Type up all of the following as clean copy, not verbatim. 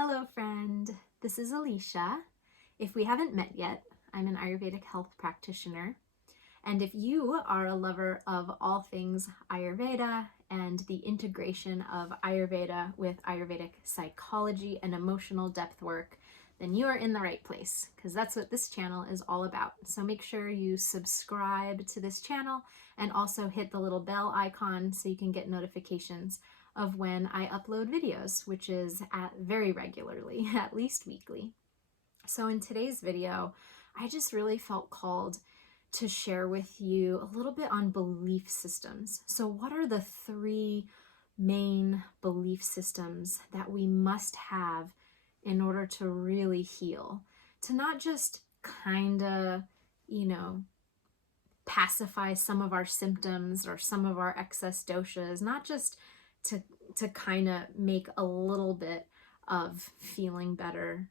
Hello, friend. This is Alicia. If we haven't met yet, I'm an Ayurvedic health practitioner. And if you are a lover of all things Ayurveda and the integration of Ayurveda with Ayurvedic psychology and emotional depth work, then you are in the right place because that's what this channel is all about. So make sure you subscribe to this channel and also hit the little bell icon so you can get notifications of when I upload videos, which is very regularly, at least weekly. So in today's video, I just really felt called to share with you a little bit on belief systems. So what are the three main belief systems that we must have in order to really heal? To not just kind of, pacify some of our symptoms or some of our excess doshas, not just to kind of make a little bit of feeling better,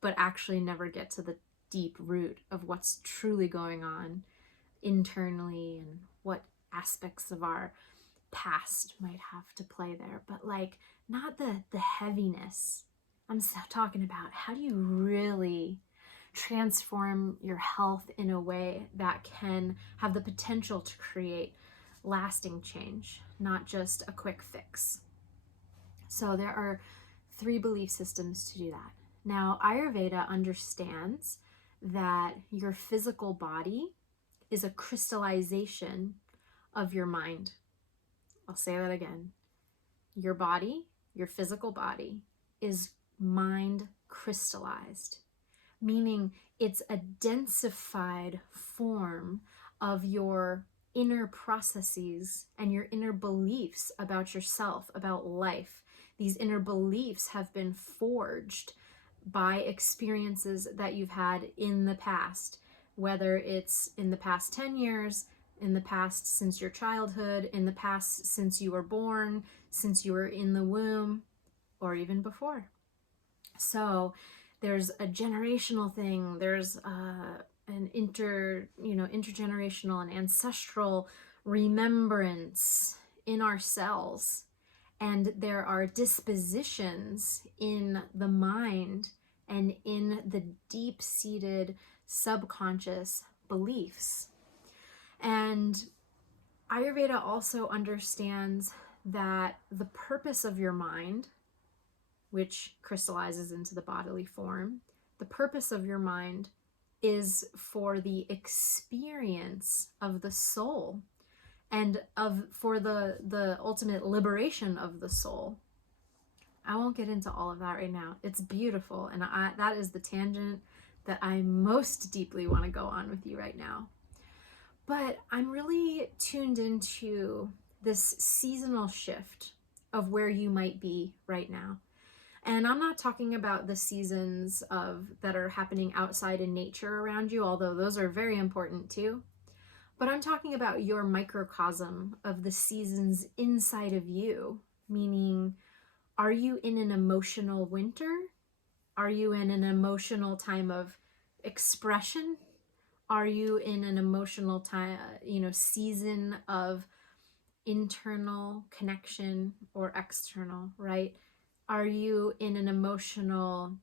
but actually never get to the deep root of what's truly going on internally and what aspects of our past might have to play there. But like, not the heaviness. I'm talking about how do you really transform your health in a way that can have the potential to create lasting change, not just a quick fix. So there are three belief systems to do that. Now, Ayurveda understands that your physical body is a crystallization of your mind. I'll say that again. Your body, your physical body, is mind crystallized, meaning it's a densified form of your inner processes and your inner beliefs about yourself, about life. These inner beliefs have been forged by experiences that you've had in the past, whether it's in the past 10 years, in the past since your childhood, in the past since you were born, since you were in the womb, or even before. So there's a generational thing, there's an intergenerational and ancestral remembrance in our cells. And there are dispositions in the mind and in the deep-seated subconscious beliefs. And Ayurveda also understands that the purpose of your mind, which crystallizes into the bodily form, the purpose of your mind is for the experience of the soul and for the ultimate liberation of the soul. I won't get into all of that right now. It's beautiful, and that is the tangent that I most deeply want to go on with you right now. But I'm really tuned into this seasonal shift of where you might be right now. And I'm not talking about the seasons that are happening outside in nature around you, although those are very important too. But I'm talking about your microcosm of the seasons inside of you, meaning, are you in an emotional winter? Are you in an emotional time of expression? Are you in an emotional time, season of internal connection or external, right? Are you in an emotional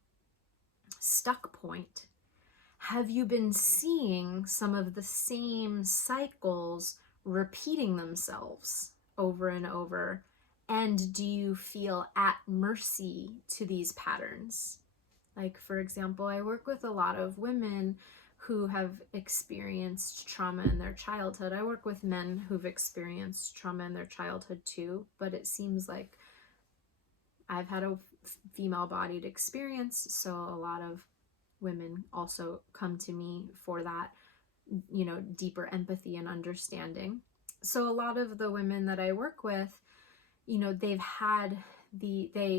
stuck point? Have you been seeing some of the same cycles repeating themselves over and over? And do you feel at mercy to these patterns? Like, for example, I work with a lot of women who have experienced trauma in their childhood. I work with men who've experienced trauma in their childhood too, but it seems like I've had a female-bodied experience, so a lot of women also come to me for that, deeper empathy and understanding. So a lot of the women that I work with, they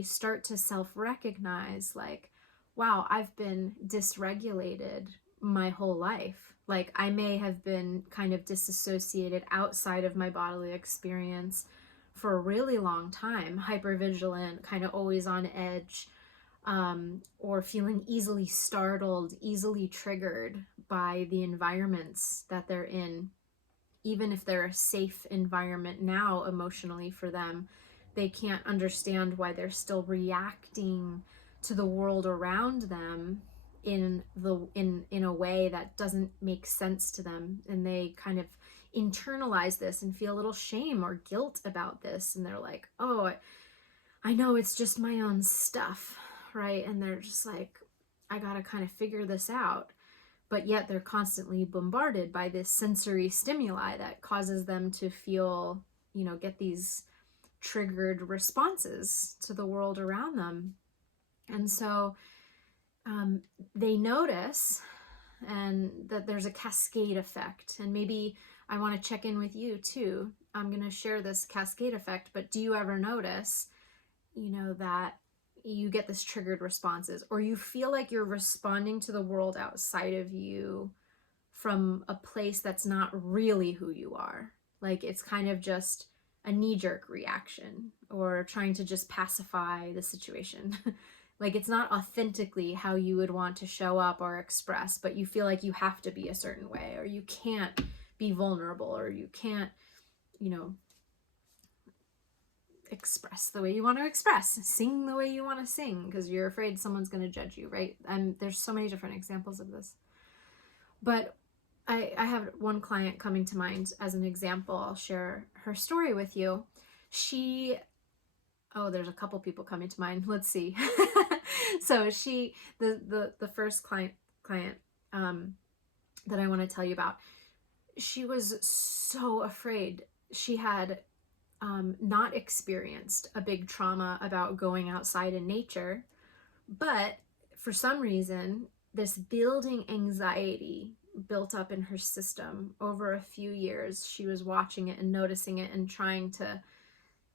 start to self-recognize like, wow, I've been dysregulated my whole life. Like, I may have been kind of disassociated outside of my bodily experience for a really long time, hypervigilant, kind of always on edge, or feeling easily startled, easily triggered by the environments that they're in. Even if they're a safe environment now emotionally for them, they can't understand why they're still reacting to the world around them in a way that doesn't make sense to them, and they kind of internalize this and feel a little shame or guilt about this, and they're like, oh, I know it's just my own stuff, right? And they're just like, I gotta kind of figure this out. But yet they're constantly bombarded by this sensory stimuli that causes them to feel, get these triggered responses to the world around them. And so they notice and that there's a cascade effect. And maybe I want to check in with you too. I'm going to share this cascade effect, but do you ever notice, that you get this triggered responses, or you feel like you're responding to the world outside of you from a place that's not really who you are? Like it's kind of just a knee-jerk reaction, or trying to just pacify the situation. Like it's not authentically how you would want to show up or express, but you feel like you have to be a certain way, or you can't be vulnerable, or you can't, express the way you want to express, sing the way you want to sing, because you're afraid someone's going to judge you, right? And there's so many different examples of this. But I have one client coming to mind as an example. I'll share her story with you. There's a couple people coming to mind. Let's see. So the first client that I want to tell you about, she was so afraid. She had not experienced a big trauma about going outside in nature, but for some reason, this building anxiety built up in her system over a few years. She was watching it and noticing it and trying to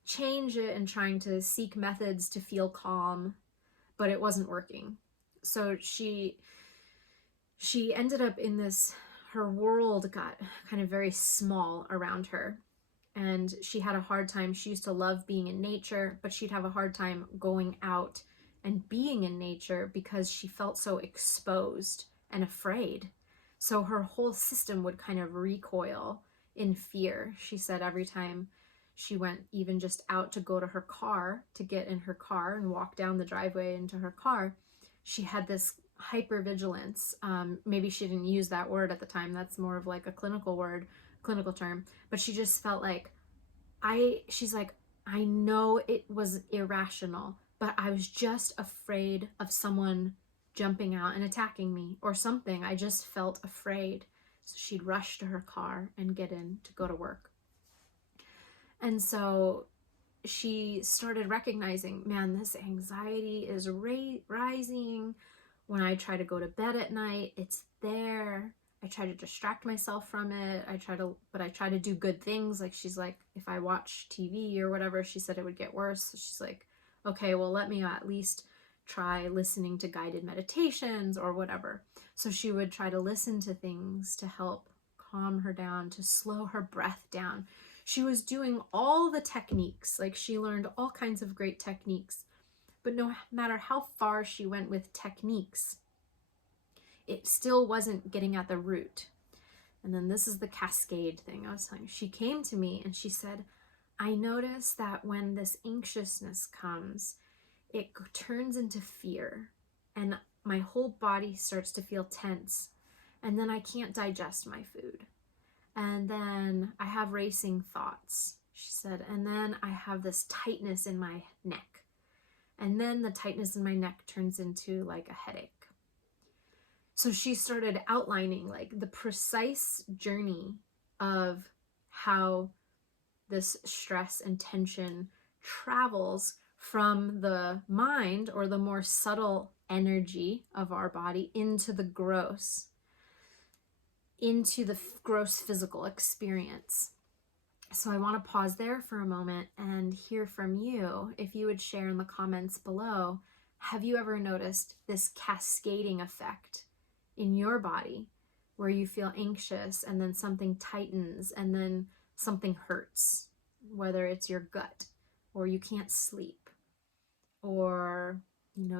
change it and trying to seek methods to feel calm, but it wasn't working. So she ended up in this, her world got kind of very small around her, and she had a hard time. She used to love being in nature, but she'd have a hard time going out and being in nature because she felt so exposed and afraid. So her whole system would kind of recoil in fear. She said every time she went even just out to go to her car, to get in her car and walk down the driveway into her car, she had this hypervigilance. Maybe she didn't use that word at the time. That's more of like a clinical term. But she just felt like, she's like, I know it was irrational, but I was just afraid of someone jumping out and attacking me or something. I just felt afraid. So she'd rush to her car and get in to go to work. And so she started recognizing, man, this anxiety is rising. When I try to go to bed at night, it's there. I try to distract myself from it. I try to do good things. Like she's like, if I watch TV or whatever, she said it would get worse. So she's like, okay, well, let me at least try listening to guided meditations or whatever. So she would try to listen to things to help calm her down, to slow her breath down. She was doing all the techniques. Like she learned all kinds of great techniques, but no matter how far she went with techniques, it still wasn't getting at the root. And then this is the cascade thing I was telling you. She came to me and she said, I notice that when this anxiousness comes, it turns into fear, and my whole body starts to feel tense, and then I can't digest my food. And then I have racing thoughts, she said, and then I have this tightness in my neck. And then the tightness in my neck turns into like a headache. So she started outlining like the precise journey of how this stress and tension travels from the mind, or the more subtle energy of our body, into the gross physical experience. So I want to pause there for a moment and hear from you. If you would share in the comments below, have you ever noticed this cascading effect in your body where you feel anxious and then something tightens and then something hurts, whether it's your gut or you can't sleep, or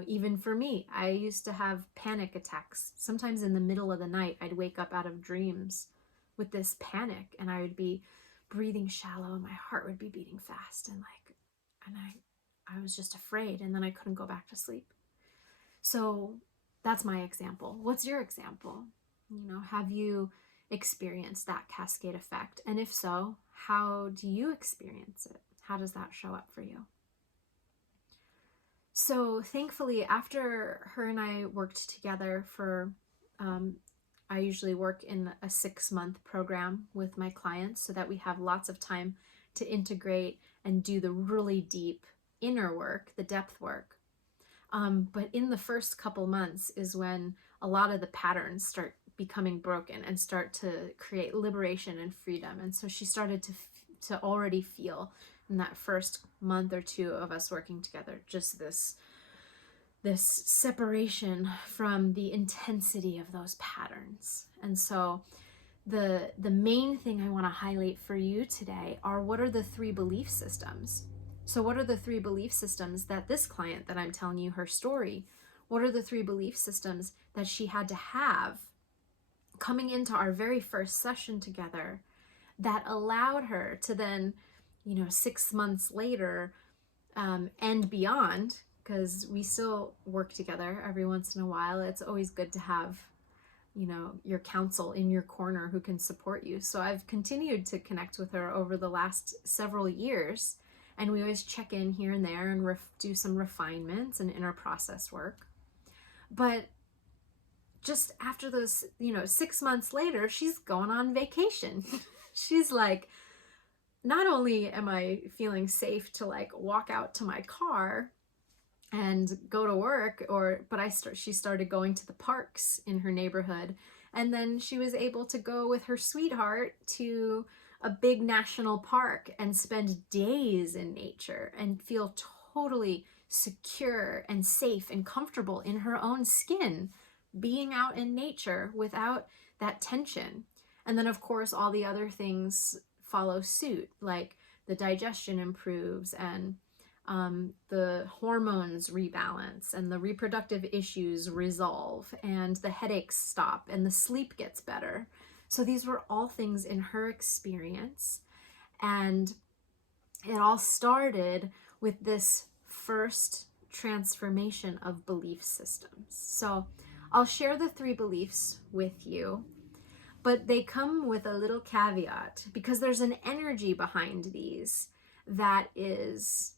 even for me, I used to have panic attacks. Sometimes in the middle of the night, I'd wake up out of dreams with this panic, and I would be breathing shallow and my heart would be beating fast, and I was just afraid, and then I couldn't go back to sleep. So that's my example. What's your example? Have you experienced that cascade effect? And if so, how do you experience it? How does that show up for you? So thankfully, after her and I worked together for, I usually work in a 6-month program with my clients so that we have lots of time to integrate and do the really deep inner work, the depth work. But in the first couple months is when a lot of the patterns start becoming broken and start to create liberation and freedom. And so she started to already feel in that first month or two of us working together just this separation from the intensity of those patterns. And so the main thing I want to highlight for you today are, what are the 3 belief systems? So what are the 3 belief systems that this client that I'm telling you her story, what are the 3 belief systems that she had to have coming into our very first session together that allowed her to then, 6 months later, and beyond, because we still work together every once in a while. It's always good to have, your counsel in your corner who can support you. So I've continued to connect with her over the last several years, and we always check in here and there and do some refinements and inner process work. But just after those, 6 months later, she's going on vacation. She's like, not only am I feeling safe to like walk out to my car and go to work, but she started going to the parks in her neighborhood. And then she was able to go with her sweetheart to a big national park and spend days in nature and feel totally secure and safe and comfortable in her own skin, being out in nature without that tension. And then of course all the other things follow suit, like the digestion improves and the hormones rebalance and the reproductive issues resolve and the headaches stop and the sleep gets better. So these were all things in her experience, and it all started with this first transformation of belief systems. So I'll share the 3 beliefs with you, but they come with a little caveat because there's an energy behind these that is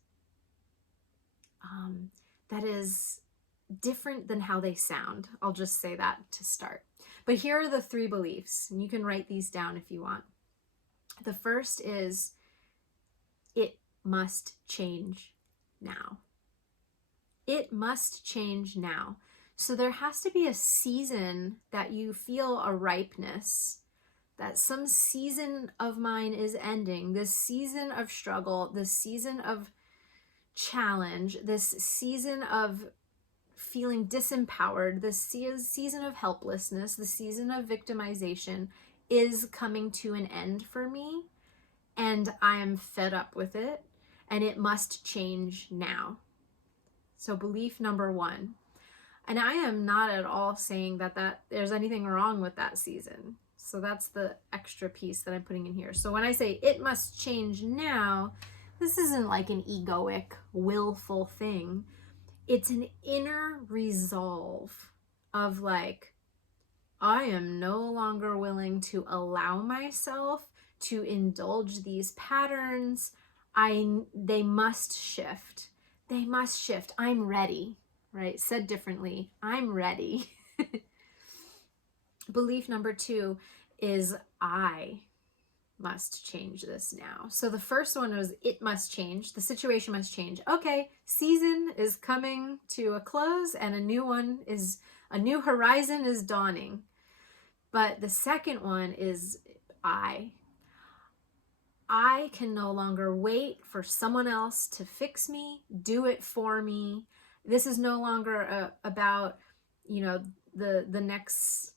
different than how they sound. I'll just say that to start. But here are the 3 beliefs, and you can write these down if you want. The first is, it must change now. It must change now. So there has to be a season that you feel a ripeness, that some season of mine is ending, this season of struggle, this season of challenge, this season of feeling disempowered, this season of helplessness, the season of victimization is coming to an end for me, and I am fed up with it, and it must change now. So belief number 1. And I am not at all saying that there's anything wrong with that season. So that's the extra piece that I'm putting in here. So when I say it must change now, this isn't like an egoic, willful thing. It's an inner resolve of like, I am no longer willing to allow myself to indulge these patterns. They must shift. They must shift. I'm ready, right? Said differently, I'm ready. Belief number 2 is, I must change this now. So the first one was, it must change. The situation must change. Okay, season is coming to a close and a new horizon is dawning. But the second one is, I can no longer wait for someone else to fix me, do it for me. This is no longer about, the next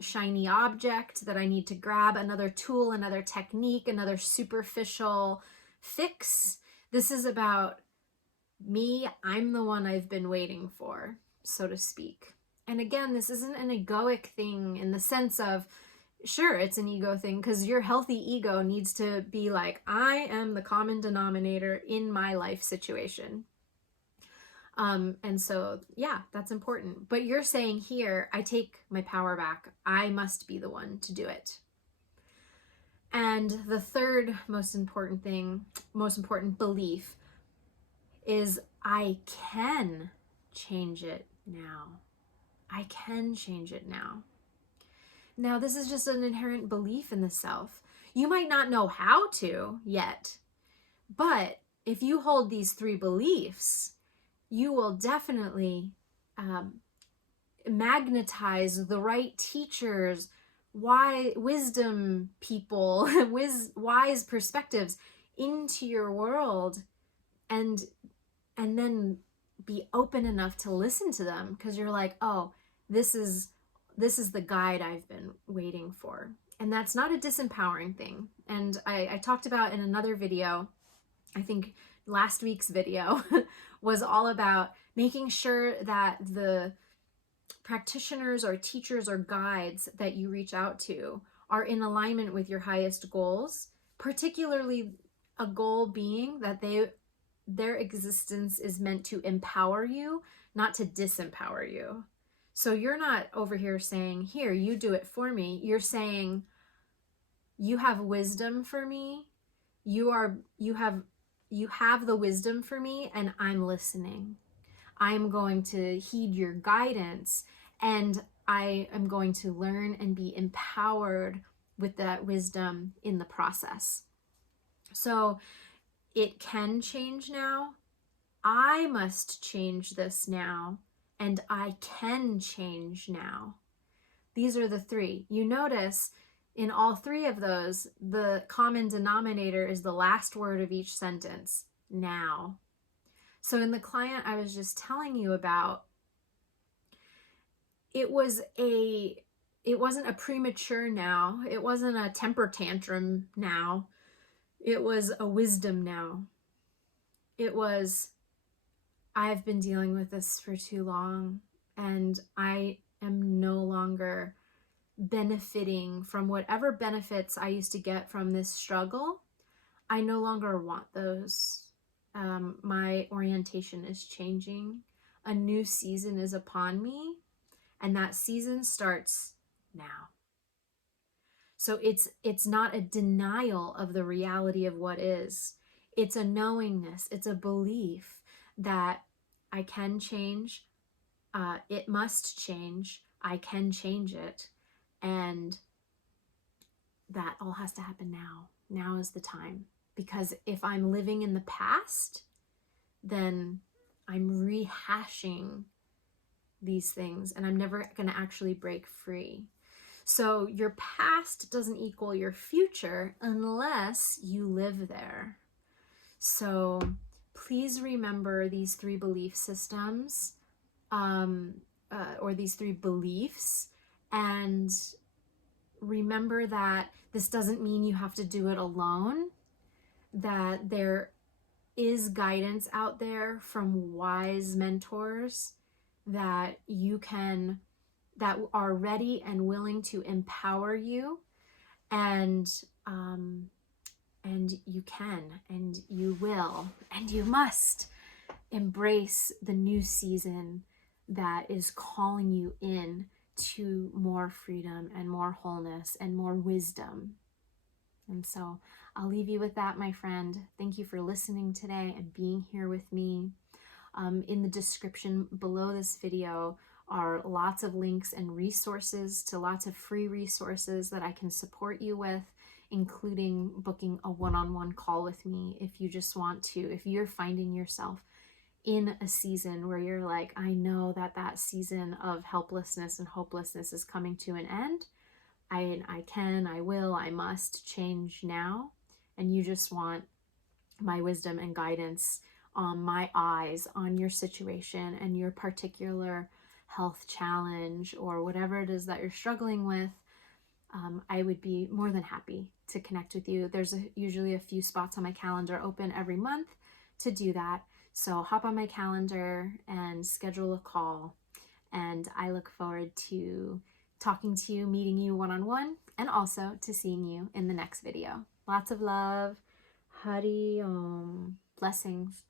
shiny object that I need to grab, another tool, another technique, another superficial fix. This is about me. I'm the one I've been waiting for, so to speak. And again, this isn't an egoic thing in the sense of, sure, it's an ego thing, because your healthy ego needs to be like, I am the common denominator in my life situation. And so, yeah, that's important. But you're saying here, I take my power back. I must be the one to do it. And the third most important thing, most important belief is I can change it now. I can change it now. Now, this is just an inherent belief in the self. You might not know how to yet, but if you hold these three beliefs, you will definitely magnetize the right teachers, wisdom people, wise perspectives into your world, and then be open enough to listen to them, because you're like, oh, this is the guide I've been waiting for. And that's not a disempowering thing. And I talked about in another video, I think last week's video was all about making sure that the practitioners or teachers or guides that you reach out to are in alignment with your highest goals, particularly a goal being that their existence is meant to empower you, not to disempower you. So you're not over here saying, here, you do it for me. You're saying, you have wisdom for me. You have the wisdom for me, and I'm listening. I'm going to heed your guidance, and I am going to learn and be empowered with that wisdom in the process. So it can change now. I must change this now, and I can change now. These are the three. You notice in all three of those, the common denominator is the last word of each sentence, now. So in the client I was just telling you about, it wasn't a premature now. It wasn't a temper tantrum now. It was a wisdom now. It was, I've been dealing with this for too long, and I am no longer benefiting from whatever benefits I used to get from this struggle. I no longer want those. My orientation is changing. A new season is upon me, and that season starts now. So it's not a denial of the reality of what is. It's a knowingness. It's a belief that I can change. It must change. I can change it. And that all has to happen now. Now is the time. Because if I'm living in the past, then I'm rehashing these things, and I'm never going to actually break free. So your past doesn't equal your future unless you live there. So please remember these three belief systems, or these three beliefs, and remember that this doesn't mean you have to do it alone, that there is guidance out there from wise mentors that are ready and willing to empower you, and you can, and you will, and you must embrace the new season that is calling you in to more freedom and more wholeness and more wisdom. And so I'll leave you with that, my friend. Thank you for listening today and being here with me. In the description below this video are lots of links and resources to lots of free resources that I can support you with, including booking a one-on-one call with me if you just want to. If you're finding yourself in a season where you're like, I know that season of helplessness and hopelessness is coming to an end. I can, I will, I must change now. And you just want my wisdom and guidance, my eyes on your situation and your particular health challenge or whatever it is that you're struggling with, I would be more than happy to connect with you. There's usually a few spots on my calendar open every month to do that. So hop on my calendar and schedule a call. And I look forward to talking to you, meeting you one-on-one, and also to seeing you in the next video. Lots of love. Hari Om. Blessings.